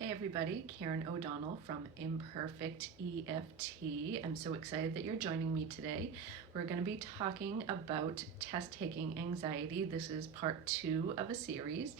Hey everybody, Karen O'Donnell from Imperfect EFT. I'm so excited that you're joining me today. We're going to be talking about test-taking anxiety. This is part 2 of a series,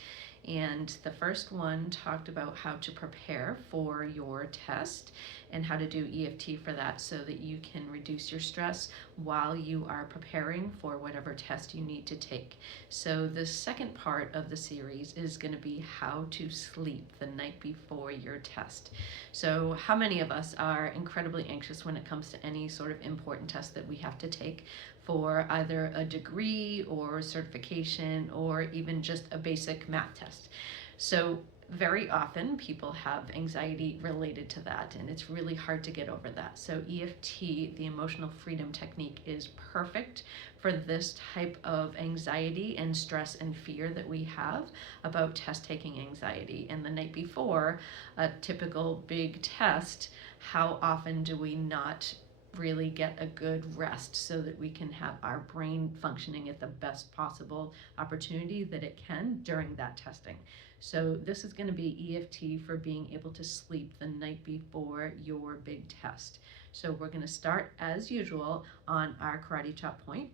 and the first one talked about how to prepare for your test and how to do EFT for that so that you can reduce your stress while you are preparing for whatever test you need to take. So the second part of the series is going to be how to sleep the night before your test. So how many of us are incredibly anxious when it comes to any sort of important test that we have to take for either a degree or certification or even just a basic math test? So very often people have anxiety related to that, and it's really hard to get over that. So EFT, the emotional freedom technique, is perfect for this type of anxiety and stress and fear that we have about test taking anxiety. And the night before a typical big test, how often do we not really get a good rest so that we can have our brain functioning at the best possible opportunity that it can during that testing? So this is going to be EFT for being able to sleep the night before your big test. So we're going to start as usual on our karate chop point.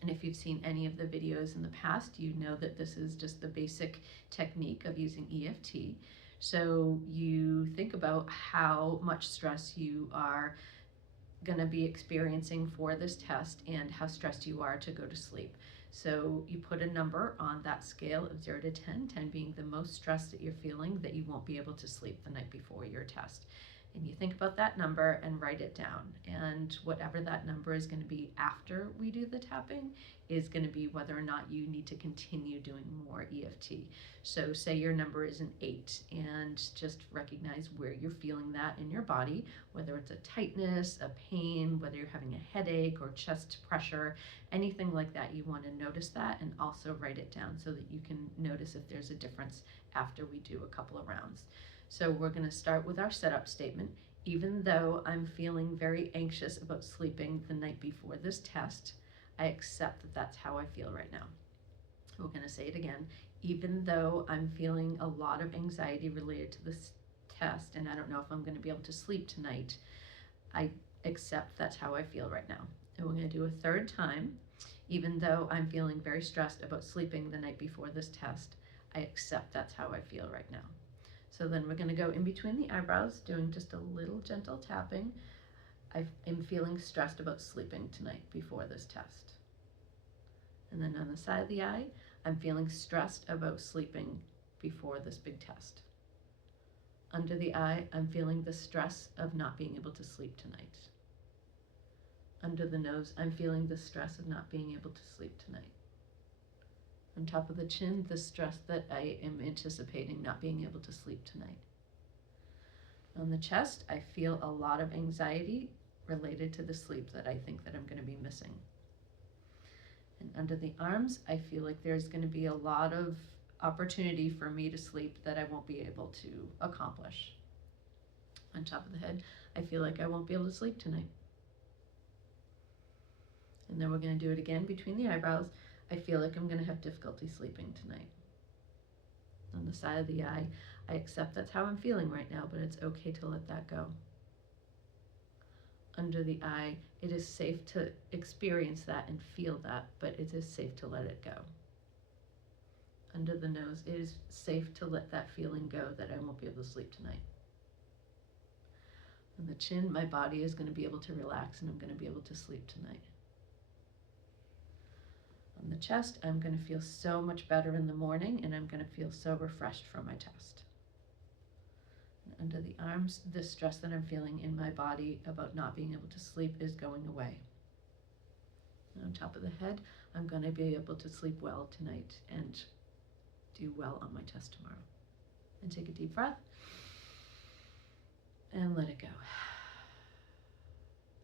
And if you've seen any of the videos in the past, you know that this is just the basic technique of using EFT. So you think about how much stress you are going to be experiencing for this test and how stressed you are to go to sleep. So you put a number on that scale of 0 to 10, 10 being the most stress that you're feeling that you won't be able to sleep the night before your test. And you think about that number and write it down. And whatever that number is going to be after we do the tapping is going to be whether or not you need to continue doing more EFT. So say your number is an 8, and just recognize where you're feeling that in your body, whether it's a tightness, a pain, whether you're having a headache or chest pressure, anything like that. You want to notice that and also write it down so that you can notice if there's a difference after we do a couple of rounds. So we're going to start with our setup statement. Even though I'm feeling very anxious about sleeping the night before this test, I accept that that's how I feel right now. We're going to say it again. Even though I'm feeling a lot of anxiety related to this test and I don't know if I'm going to be able to sleep tonight, I accept that's how I feel right now. And we're going to do a third time. Even though I'm feeling very stressed about sleeping the night before this test, I accept that's how I feel right now. So then we're going to go in between the eyebrows, doing just a little gentle tapping. I am feeling stressed about sleeping tonight before this test. And then on the side of the eye, I'm feeling stressed about sleeping before this big test. Under the eye, I'm feeling the stress of not being able to sleep tonight. Under the nose, I'm feeling the stress of not being able to sleep tonight. On top of the chin, the stress that I am anticipating not being able to sleep tonight. On the chest, I feel a lot of anxiety related to the sleep that I think that I'm going to be missing. And under the arms, I feel like there's going to be a lot of opportunity for me to sleep that I won't be able to accomplish. On top of the head, I feel like I won't be able to sleep tonight. And then we're going to do it again between the eyebrows. I feel like I'm going to have difficulty sleeping tonight. On the side of the eye, I accept that's how I'm feeling right now, but it's okay to let that go. Under the eye, it is safe to experience that and feel that, but it is safe to let it go. Under the nose, it is safe to let that feeling go that I won't be able to sleep tonight. On the chin, my body is going to be able to relax and I'm going to be able to sleep tonight. On the chest, I'm going to feel so much better in the morning and I'm going to feel so refreshed from my test. And under the arms, the stress that I'm feeling in my body about not being able to sleep is going away. And on top of the head, I'm going to be able to sleep well tonight and do well on my test tomorrow. And take a deep breath and let it go.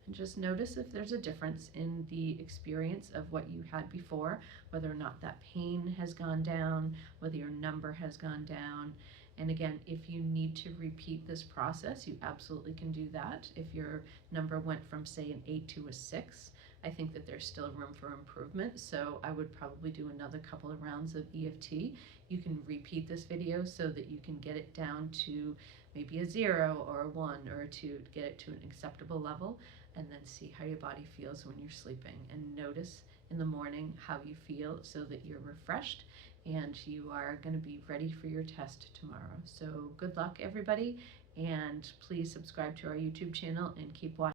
And just notice if there's a difference in the experience of what you had before, whether or not that pain has gone down, whether your number has gone down. And again, if you need to repeat this process, you absolutely can do that. If your number went from, say, an 8 to a 6, I think that there's still room for improvement, so I would probably do another couple of rounds of EFT. You can repeat this video so that you can get it down to maybe a 0 or a 1 or a 2 to get it to an acceptable level, and then see how your body feels when you're sleeping, and notice in the morning how you feel so that you're refreshed and you are going to be ready for your test tomorrow. So good luck, everybody, and please subscribe to our YouTube channel and keep watching.